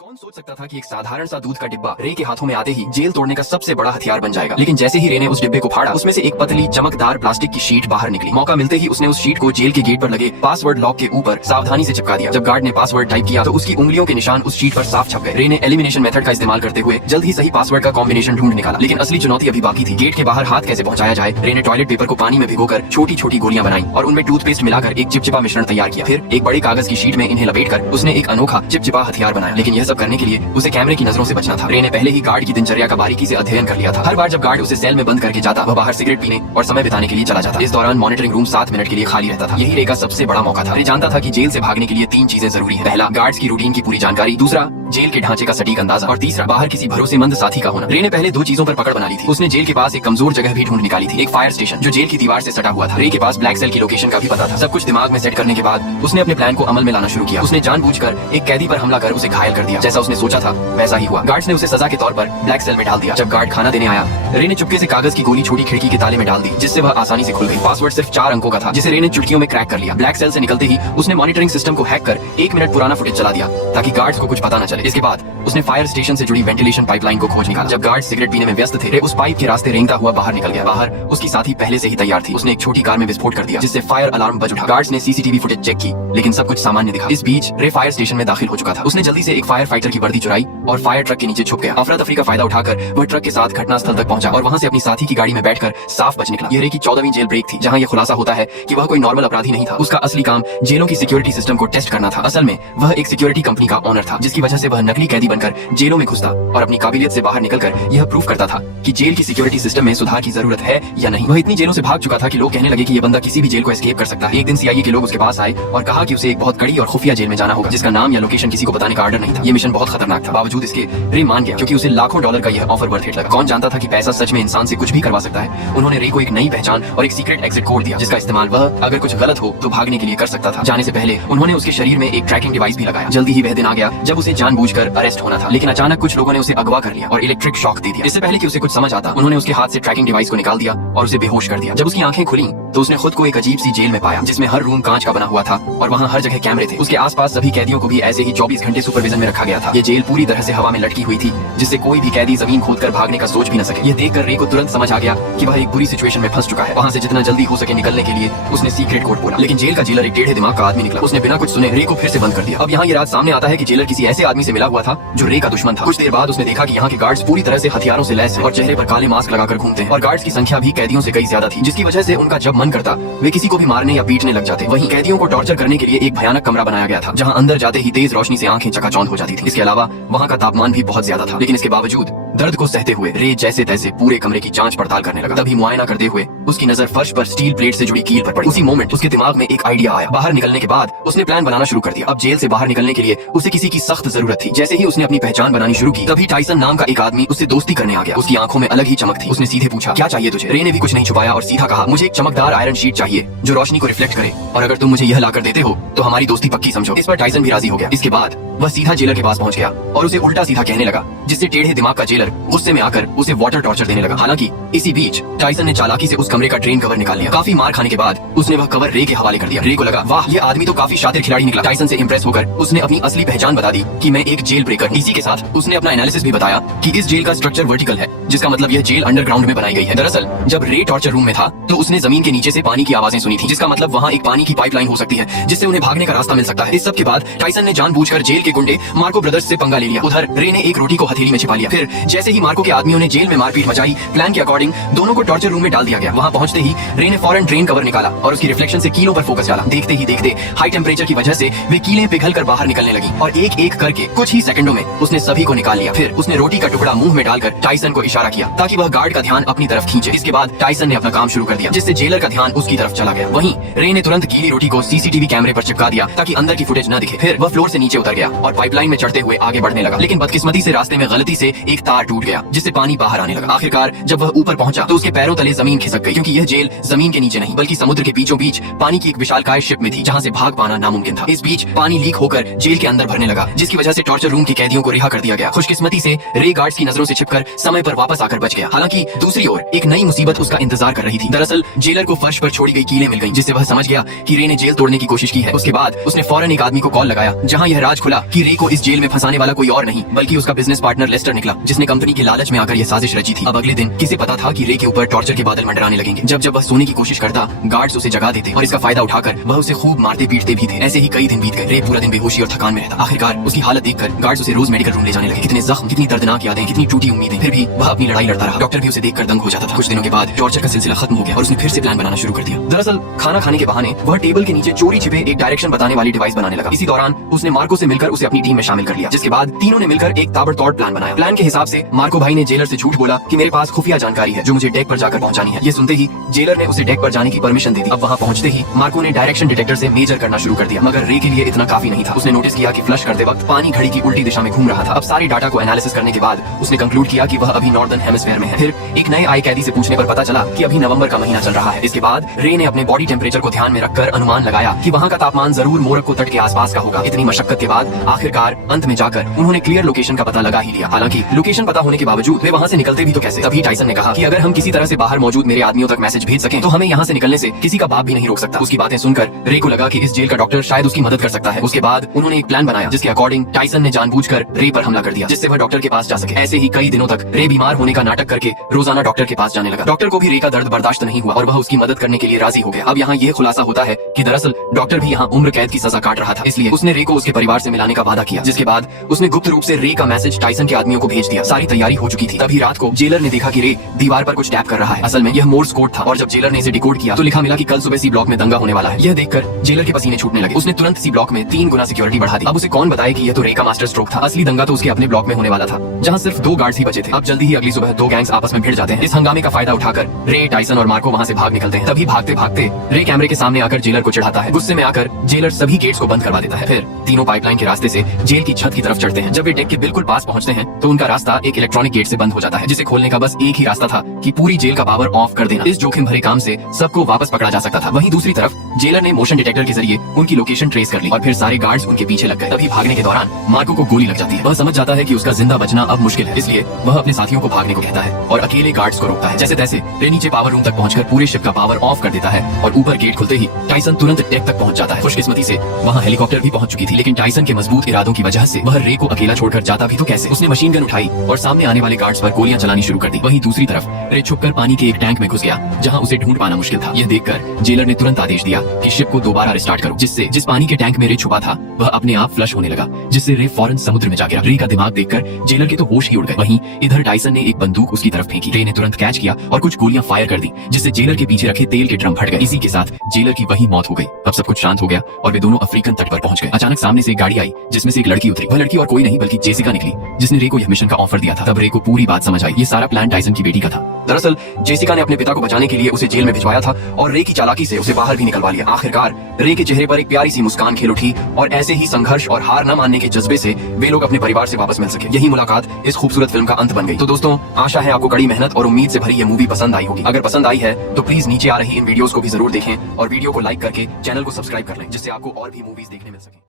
कौन सोच सकता था कि एक साधारण सा दूध का डिब्बा रे के हाथों में आते ही जेल तोड़ने का सबसे बड़ा हथियार बन जाएगा। लेकिन जैसे ही रे ने उस डिब्बे को फाड़ा, उसमें से एक पतली चमकदार प्लास्टिक की शीट बाहर निकली। मौका मिलते ही उसने उस शीट को जेल के गेट पर लगे पासवर्ड लॉक के ऊपर सावधानी से चिपका दिया। जब गार्ड ने पासवर्ड टाइप किया तो उसकी उंगलियों के निशान उस शीट पर साफ छप गए। रे ने एलिमिनेशन मेथड का इस्तेमाल करते हुए जल्द ही सही पासवर्ड का कॉम्बिनेशन ढूंढ निकाला। लेकिन असली चुनौती अभी बाकी थी। गेट के बाहर हाथ कैसे पहुंचाया जाए। रे ने टॉयलेट पेपर को पानी में भिगोकर छोटी छोटी गोलियां बनाई और उनमें टूथपेस्ट मिलाकर एक चिपचिपा मिश्रण तैयार किया। फिर एक बड़ी कागज की शीट में इन्हें लपेटकर उसने एक अनोखा चिपचिपा हथियार बनाया। लेकिन यह सब करने के लिए उसे कैमरे की नजरों से बचना था। रे ने पहले ही गार्ड की दिनचर्या का बारीकी से अध्ययन कर लिया था। हर बार जब गार्ड उसे सेल में बंद करके जाता, वह बाहर सिगरेट पीने और समय बिताने के लिए चला जाता। इस दौरान मॉनिटरिंग रूम 7 मिनट के लिए खाली रहता था। यही रे का सबसे बड़ा मौका था। रे जानता था कि जेल से भागने के लिए 3 चीजें जरूरी है। पहला, गार्ड्स की रूटीन की पूरी जानकारी। दूसरा, जेल के ढांचे का सटीक अंदाजा। और तीसरा, बाहर किसी भरोसेमंद साथी का होना। रे ने पहले 2 चीजों पर पकड़ बना ली थी। उसने जेल के पास एक कमजोर जगह भी ढूंढ निकाली थी, एक फायर स्टेशन जो जेल की दीवार से सटा हुआ था। रे के पास ब्लैक सेल की लोकेशन का भी पता था। सब कुछ दिमाग में सेट करने के बाद उसने अपने प्लान को अमल में लाना शुरू किया। उसने जानबूझकर एक कैदी पर हमला कर उसे घायल कर दिया। जैसा उसने सोचा था वैसा ही हुआ। गार्ड्स ने उसे सजा के तौर पर ब्लैक सेल में डाल दिया। जब गार्ड खाना देने आया, रे ने चुपके से कागज की गोली छोटी खिड़की के ताले में डाल दी, जिससे वह आसानी से खुल गई। पासवर्ड सिर्फ 4 अंकों का था, जिसे रे ने चुटकियों में क्रैक कर लिया। ब्लैक सेल से निकलते ही उसने मॉनिटरिंग सिस्टम को हैक कर 1 मिनट पुराना फुटेज चला दिया ताकि गार्ड्स को कुछ पता न चले। इसके बाद उसने फायर स्टेशन से जुड़ी वेंटिलेशन पाइपलाइन को खोज निकाला। जब गार्ड सिगरेट पीने में व्यस्त थे, रे उस पाइप के रास्ते रेंगता हुआ बाहर निकल गया। बाहर उसकी साथी पहले से ही तैयार थी। उसने एक छोटी कार में विस्फोट कर दिया, जिससे फायर अलार्म बज उठा। गार्ड्स ने सीसीटीवी फुटेज चेक की, लेकिन सब कुछ सामान्य दिखा। इस बीच रे फायर स्टेशन में दाखिल हो चुका था। उसने जल्दी से एक फायर फाइटर की वर्दी चुराई और फायर ट्रक के नीचे छुप गया। अफरा तफरी का फायदा उठाकर वह ट्रक के साथ घटनास्थल तक पहुंचा और वहां से अपनी साथी की गाड़ी में बैठकर साफ बच निकला। यह रे की 14वीं जेल ब्रेक थी, जहां यह खुलासा होता है कि वह कोई नॉर्मल अपराधी नहीं था। उसका असली काम जेलों की सिक्योरिटी सिस्टम को टेस्ट करना था। असल में वह एक सिक्योरिटी कंपनी का ओनर था, जिसकी वजह से वह नकली कैदी बनकर जेलों में घुसता और अपनी काबिलियत से बाहर निकलकर यह प्रूफ करता था कि जेल की सिक्योरिटी सिस्टम में सुधार की जरूरत है या नहीं। वह इतनी जेलों से भाग चुका था कि लोग कहने लगे कि यह बंदा किसी भी जेल को एस्केप कर सकता है। एक दिन सीआईए के लोग उसके पास आए और कहा कि उसे एक बहुत कड़ी और खुफिया जेल में जाना होगा, जिसका नाम या लोकेशन किसी को बताने का ऑर्डर नहीं था। यह मिशन बहुत खतरनाक था। बावजूद इसके रे मान गया, क्योंकि उसे लाखों डॉलर का यह ऑफर वर्थ इट लगा। कौन जानता था कि पैसा सच में इंसान से कुछ भी करवा सकता है। उन्होंने रे को एक नई पहचान और एक सीक्रेट एग्जिट कोड दिया, जिसका इस्तेमाल वह अगर कुछ गलत हो तो भागने के लिए कर सकता था। जाने से पहले उन्होंने उसके शरीर में एक ट्रैकिंग डिवाइस भी लगाया। जल्दी ही वह दिन आ गया जब उसे जानबूझकर अरेस्ट होना था, लेकिन अचानक कुछ लोगों ने उसे अगवा कर लिया और इलेक्ट्रिक शॉक दे दिया। इससे पहले कि उसे कुछ समझ आता, उन्होंने उसके हाथ से ट्रैकिंग डिवाइस को निकाल दिया और उसे बेहोश कर दिया। जब उसकी आंखें खुली तो उसने खुद को एक अजीब सी जेल में पाया, जिसमें हर रूम कांच का बना हुआ था और वहाँ हर जगह कैमरे थे। उसके आसपास सभी कैदियों को भी ऐसे ही 24 घंटे सुपरविजन में रखा गया था। ये जेल पूरी तरह से हवा में लटकी हुई थी, जिससे कोई भी कैदी जमीन खोदकर भागने का सोच भी न सके। यह देखकर रे को तुरंत समझ आ गया कि वह एक बुरी सिचुएशन में फंस चुका है। वहाँ से जितना जल्दी हो सके निकलने के लिए उसने सीक्रेट कोड बोला। लेकिन जेल का जेलर एक टेढ़े दिमाग का आदमी निकला। उसने बिना कुछ सुने रे को फिर से बंद कर दिया। अब यहाँ ये राज सामने आता है कि जेलर किसी ऐसे आदमी से मिला हुआ था जो रे का दुश्मन था। कुछ देर बाद उसने देखा कि यहाँ के गार्ड्स पूरी तरह से हथियारों से लैस हैं और चेहरे पर काले मास्क लगाकर घूमते हैं। और गार्ड्स की संख्या भी कैदियों से कई ज्यादा थी, जिसकी वजह से उनका जब मन करता वे किसी को भी मारने या पीटने लग जाते। वहीं कैदियों को टॉर्चर करने के लिए एक भयानक कमरा बनाया गया था, जहां अंदर जाते ही तेज रोशनी से आंखें चकाचौंध हो जाती थी। इसके अलावा वहां का तापमान भी बहुत ज्यादा था। लेकिन इसके बावजूद दर्द को सहते हुए रे जैसे तैसे पूरे कमरे की जांच पड़ताल करने लगा। तभी मुआयना करते हुए उसकी नजर फर्श पर स्टील प्लेट से जुड़ी कील पर पड़ी। उसी मोमेंट उसके दिमाग में एक आइडिया आया। बाहर निकलने के बाद उसने प्लान बनाना शुरू कर दिया। अब जेल से बाहर निकलने के लिए उसे किसी की सख्त जरूरत थी। जैसे ही उसने अपनी पहचान बनानी शुरू की, तभी टाइसन नाम का एक आदमी उससे दोस्ती करने आ गया। उसकी आंखों में अलग ही चमक थी। उसने सीधे पूछा, क्या चाहिए तुझे? रे ने भी कुछ नहीं छुपाया और सीधा कहा, मुझे एक चमकदार आयरन शीट चाहिए जो रोशनी को रिफ्लेक्ट करे, और अगर तुम मुझे यह लाकर देते हो तो हमारी दोस्ती पक्की समझो। इस पर टाइसन भी राजी हो गया। इसके बाद वह सीधा जेलर के पास पहुंच गया और उसे उल्टा सीधा कहने लगा, जिससे टेढ़े दिमाग का जेलर गुस्से में आकर उसे वाटर टॉर्चर देने लगा। हालांकि इसी बीच टाइसन ने चालाकी से उस कमरे का ड्रेन कवर निकाल लिया। काफी मार खाने के बाद उसने वह कवर रे के हवाले कर दिया। रे को लगा, वाह, ये आदमी तो काफी शातिर खिलाड़ी निकला। टाइसन से इंप्रेस होकर उसने अपनी असली पहचान बता दी कि मैं एक जेल ब्रेकर। इसी के साथ उसने अपना एनालिसिस भी बताया कि इस जेल का स्ट्रक्चर वर्टिकल है, जिसका मतलब यह जेल अंडरग्राउंड में बनाई गई है। दरअसल जब रे टॉर्चर रूम में था तो उसने जमीन के नीचे से पानी की आवाजें सुनी थी, जिसका मतलब वहाँ एक पानी की पाइपलाइन हो सकती है, जिससे उन्हें भागने का रास्ता मिल सकता है। इस सब के बाद टाइसन ने जानबूझकर जेल के गुंडे मार्को ब्रदर्स से पंगा ले लिया। उधर रे ने एक रोटी को हथेली में छिपा लिया। फिर जैसे ही मार्को के आदमियों ने जेल में मारपीट मचाई, प्लान के अकॉर्डिंग दोनों को टॉर्चर रूम में डाल दिया गया। वहाँ पहुंचते ही रे ने फौरन ड्रेन कवर निकाला और उसकी रिफ्लेक्शन से कीलों पर फोकस डाला। देखते ही देखते हाई टेम्परेचर की वजह से वे कीलें पिघल कर बाहर निकलने लगी और एक एक करके कुछ ही सेकंडों में उसने सभी को निकाल लिया। फिर उसने रोटी का टुकड़ा मुंह में डालकर टाइसन को इशारा किया ताकि वह गार्ड का ध्यान अपनी तरफ खींचे। इसके बाद टाइसन ने अपना काम शुरू कर दिया, जिससे जेलर का ध्यान उसकी तरफ चला गया। वहीं रे ने तुरंत गीली रोटी को सीसीटीवी कैमरे पर चिपका दिया ताकि अंदर की फुटेज न दिखे। फिर वह फ्लोर से नीचे उतर गया और पाइपलाइन में चढ़ते हुए आगे बढ़ने लगा। लेकिन बदकिस्मती से रास्ते में गलती से एक तार टूट गया, जिससे पानी बाहर आने लगा। आखिरकार जब वह ऊपर पहुंचा तो उसके पैरों तले जमीन खिसक गई, क्योंकि यह जेल जमीन के नीचे नहीं बल्कि समुद्र के बीचों बीच पानी की एक विशालकाय शिप में थी, जहां से भाग पाना नामुमकिन था। इस बीच पानी लीक होकर जेल के अंदर भरने लगा, जिसकी वजह से टॉर्चर रूम के कैदियों को रिहा कर दिया गया। खुशकिस्मती से रे गार्ड्स की नजरों से छिपकर समय पर वापस वापस आकर बच गया। हालांकि दूसरी ओर एक नई मुसीबत उसका इंतजार कर रही थी। दरअसल जेलर को फर्श पर छोड़ी गई कीलें मिल गईं, जिससे वह समझ गया कि रे ने जेल तोड़ने की कोशिश की है। उसके बाद उसने फौरन एक आदमी को कॉल लगाया, जहां यह राज खुला कि रे को इस जेल में फंसाने वाला कोई और नहीं बल्कि उसका बिजनेस पार्टनर लेस्टर निकला, जिसने कंपनी के लालच में आकर यह साजिश रची थी। अब अगले दिन किसे पता था कि रे के ऊपर टॉर्चर के बादल मंडराने लगेंगे। जब जब वह सोने की कोशिश करता, गार्ड्स उसे जगा देते और इसका फायदा उठाकर वह उसे खूब मारते पीटते भी थे। ऐसे ही कई दिन बीत गए। रे पूरा दिन बेहोशी और थकान में रहता। आखिरकार उसकी हालत देखकर गार्ड्स उसे रोज मेडिकल रूम ले जाने लगे। कितने जख्म, कितनी दर्दनाक यादें, कितनी टूटी उम्मीदें, फिर भी वह अपनी लड़ाई लड़ता रहा। डॉक्टर भी उसे देखकर दंग हो जाता था। कुछ दिनों के बाद टॉर्चर का सिलसिला खत्म हो गया और उसने फिर से प्लान बनाना शुरू कर दिया। दरअसल खाना खाने के बहाने वह टेबल के नीचे चोरी छिपे एक डायरेक्शन बताने वाली डिवाइस बनाने लगा। इसी दौरान उसने मार्को से मिलकर उसे अपनी टीम में शामिल कर लिया, जिसके बाद तीनों ने मिलकर एक ताबड़तोड़ प्लान बनाया। प्लान के हिसाब से मार्को भाई ने जेलर से झूठ बोला कि मेरे पास खुफिया जानकारी है जो मुझे डेक पर जाकर पहुंचानी है। ये सुनते ही जेलर ने उसे डेक पर जाने की परमिशन दे दी। अब वहां पहुंचते ही मार्को ने डायरेक्शन डिटेक्टर से मेजर करना शुरू कर दिया, मगर रे के लिए इतना काफी नहीं था। उसने नोटिस किया कि फ्लश करते वक्त पानी घड़ी की उल्टी दिशा में घूम रहा था। अब सारी डाटा को एनालिसिस करने के बाद उसने कंक्लूड किया कि वह अभी नॉर्दर्न हेमिस्फीयर में है। फिर एक नए आई कैदी से पूछने पर पता चला कि अभी नवंबर का महीना चल रहा है। इसके बाद रे ने अपने बॉडी टेम्परेचर को ध्यान में रखकर अनुमान लगाया कि वहाँ का तापमान जरूर मोरक्को तट के आसपास का होगा। इतनी मशक्कत के बाद आखिरकार अंत में जाकर उन्होंने क्लियर लोकेशन का पता लगा ही लिया। हालांकि लोकेशन पता होने के बावजूद वे वहाँ से निकलते भी तो कैसे। तभी टाइसन ने कहा कि अगर हम किसी तरह से बाहर मौजूद मेरे आदमियों तक मैसेज भेज सकें तो हमें यहाँ से निकलने से किसी का बाप भी नहीं रोक सकता। उसकी बातें सुनकर रे को लगा कि इस जेल का डॉक्टर शायद उसकी मदद कर सकता है। उसके बाद उन्होंने एक प्लान बनाया जिसके अकॉर्डिंग टाइसन ने जानबूझकर रे पर हमला कर दिया, जिससे वह डॉक्टर के पास जा सके। ऐसे ही कई दिनों तक रे बीमार होने का नाटक करके रोजाना डॉक्टर के पास जाने लगा। डॉक्टर को भी रे का दर्द बर्दाश्त नहीं हुआ और वह उसकी मदद करने के लिए राजी हो गया। अब यहाँ यह खुलासा होता है कि दरअसल डॉक्टर भी यहाँ उम्र कैद की सजा काट रहा था, इसलिए उसने रे को उसके परिवार से मिलाने का वादा किया। जिसके बाद उसने गुप्त रूप से रे का मैसेज टाइसन के आदमियों को भेज दिया। सारी तैयारी हो चुकी थी। तभी रात को जेलर ने देखा कि रे दीवार पर कुछ टैप कर रहा है। असल में यह मोर्स कोड था और जब जेलर ने इसे डिकोड किया तो लिखा मिला कि कल सुबह सी ब्लॉक में दंगा होने वाला है। यह देखकर जेलर के पसीने छूटने लगे। उसने तुरंत सी ब्लॉक में 3 गुना सिक्योरिटी बढ़ा दी। अब उसे कौन बताए कि यह तो रे का मास्टर स्ट्रोक था। असली दंगा तो उसके अपने ब्लॉक में होने वाला था, जहाँ सिर्फ 2 गार्ड्स ही बचे थे। अब जल्दी ही अगली सुबह 2 गैंग्स आपस में भिड़ जाते हैं। इस हंगामे का फायदा उठाकर रे, टाइसन और मार्को वहाँ से भाग निकलते हैं। तभी भागते भागते रे कैमरे के सामने आकर जेलर को चिढ़ाता है। गुस्से में आकर जेलर सभी गेट्स को बंद करवा देता है। फिर तीनों पाइपलाइन के रास्ते से जेल की छत की तरफ चढ़ते हैं। जब वे डेक के बिल्कुल पास पहुंचते हैं तो उनका रास्ता एक इलेक्ट्रॉनिक गेट से बंद हो जाता है, जिसे खोलने का बस एक ही रास्ता था कि पूरी जेल का पावर ऑफ कर देना। इस जोखिम भरे काम से सबको वापस पकड़ा जा सकता था। वहीं दूसरी तरफ जेलर ने मोशन डिटेक्टर के जरिए उनकी लोकेशन ट्रेस कर ली और फिर सारे गार्ड्स उनके पीछे लग गए। तभी भागने के दौरान मार्को को गोली लग जाती है। वह समझ जाता है कि उसका जिंदा बचना अब मुश्किल है, इसलिए वह अपने साथियों को भागने को कहता है और अकेले गार्ड्स को रोकता है। जैसे तैसे रे नीचे पावर रूम तक पहुंचकर पूरे शिप का पावर ऑफ कर देता है और ऊपर गेट खुलते ही टाइसन तुरंत डेक तक पहुंच जाता है। खुशकिस्मती से वहाँ हेलीकॉप्टर भी पहुंच चुकी थी, लेकिन टाइसन के मजबूत इरादों की वजह से वह रे को अकेला छोड़कर जाता भी तो कैसे। उसने मशीन गन उठाई और सामने आने वाले गार्ड्स पर गोलियां चलानी शुरू कर दी। वहीं दूसरी तरफ रे छुपकर पानी के एक टैंक में घुस गया, जहां उसे ढूंढ पाना मुश्किल था। यह देखकर जेलर ने तुरंत आदेश दिया कि शिप को दोबारा रिस्टार्ट करो, जिससे जिस पानी के टैंक में रे छुपा था वह अपने आप फ्लश होने लगा, जिससे रे फौरन समुद्र में जा गिरा। रे का दिमाग देखकर जेलर के तो होश ही उड़ गए। वहीं इधर टाइसन ने एक बंदूक उसकी तरफ फेंकी। रे ने तुरंत कैच किया और कुछ गोलियां फायर कर दी, जिससे जेलर के पीछे रखे तेल के ड्रम फट गए। इसी के साथ जेलर की वही मौत हो गई। अब सब कुछ शांत हो गया और वे दोनों अफ्रीकन तट पर पहुंच गए। अचानक सामने से एक गाड़ी आई जिसमें से एक लड़की उतरी। वह लड़की और कोई नहीं बल्कि जेसिका निकली, जिसने रे को यह मिशन का ऑफर दिया था। तब रे को पूरी बात समझ आई। ये सारा प्लान टाइसन की बेटी का था। दरअसल जेसिका ने अपने पिता को बचाने के लिए उसे जेल में भिजवाया था और रे की चालाकी से उसे बाहर भी निकलवा लिया। आखिरकार रे के चेहरे पर एक प्यारी सी मुस्कान खेल उठी और ऐसे ही संघर्ष और हार न मानने के जज्बे से वे लोग अपने परिवार से वापस मिल सके। यही मुलाकात इस खूबसूरत फिल्म का अंत बन गई। तो दोस्तों, आशा है आपको कड़ी मेहनत और उम्मीद से भरी ये मूवी पसंद आई होगी। अगर पसंद आई है तो प्लीज नीचे आ रही इन वीडियोस को भी जरूर देखें और वीडियो को लाइक करके चैनल को सब्सक्राइब कर लें, जिससे आपको और भी मूवीज देखने मिल सके।